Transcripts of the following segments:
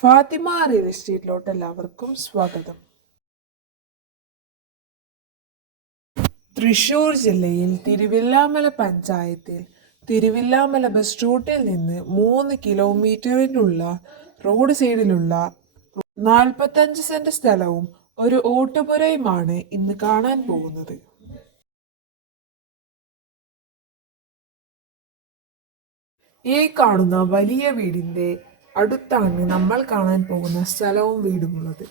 Fathima real എസ്റ്റേറ്റിലോട്ട് എല്ലാവർക്കും സ്വാഗതം. തൃശൂർ ജില്ലയിൽ തിരുവില്ലാമല പഞ്ചായത്തിൽ തിരുവില്ലാമല ബസ് റൂട്ടിൽ നിന്ന് 3 കിലോമീറ്ററിനുള്ള റോഡ് സൈഡിലുള്ള 45 സെന്റ് സ്ഥലവും ഒരു ഓട്ടുപുരയുമാണ് ഇന്ന് കാണാൻ പോകുന്നത്. ഈ കാണുന്ന വലിയ വീടിന്റെ അടുത്താണ് നമ്മൾ കാണാൻ പോകുന്ന സ്ഥലവും വീടുമുള്ളത്.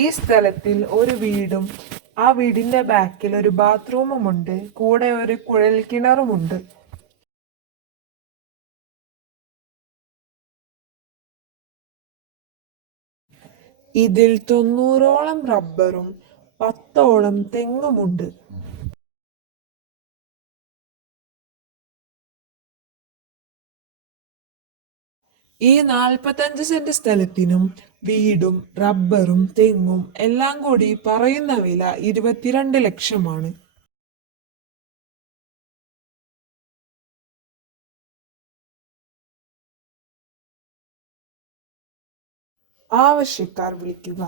ഈ സ്ഥലത്തിൽ ഒരു വീടും ആ വീടിന്റെ ബാക്കിൽ ഒരു ബാത്റൂമും ഉണ്ട്, കൂടെ ഒരു കുഴൽ കിണറുമുണ്ട്. ഇതിൽ 90ഓളം റബ്ബറും 10ഓളം തെങ്ങുമുണ്ട്. ഈ 45 സെന്റ് സ്ഥലത്തിനും വീടും റബ്ബറും തെങ്ങും എല്ലാം കൂടി പറയുന്ന വില 22 ലക്ഷമാണ്. ആവശ്യക്കാർ വിളിക്കുക.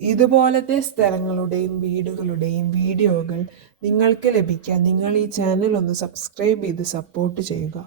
ഇതുപോലത്തെ സ്ഥലങ്ങളുടെയും വീടുകളുടെയും വീഡിയോകൾ നിങ്ങൾക്ക് ലഭിക്കാൻ നിങ്ങൾ ഈ ചാനൽ ഒന്ന് സബ്സ്ക്രൈബ് ചെയ്ത് സപ്പോർട്ട് ചെയ്യുക.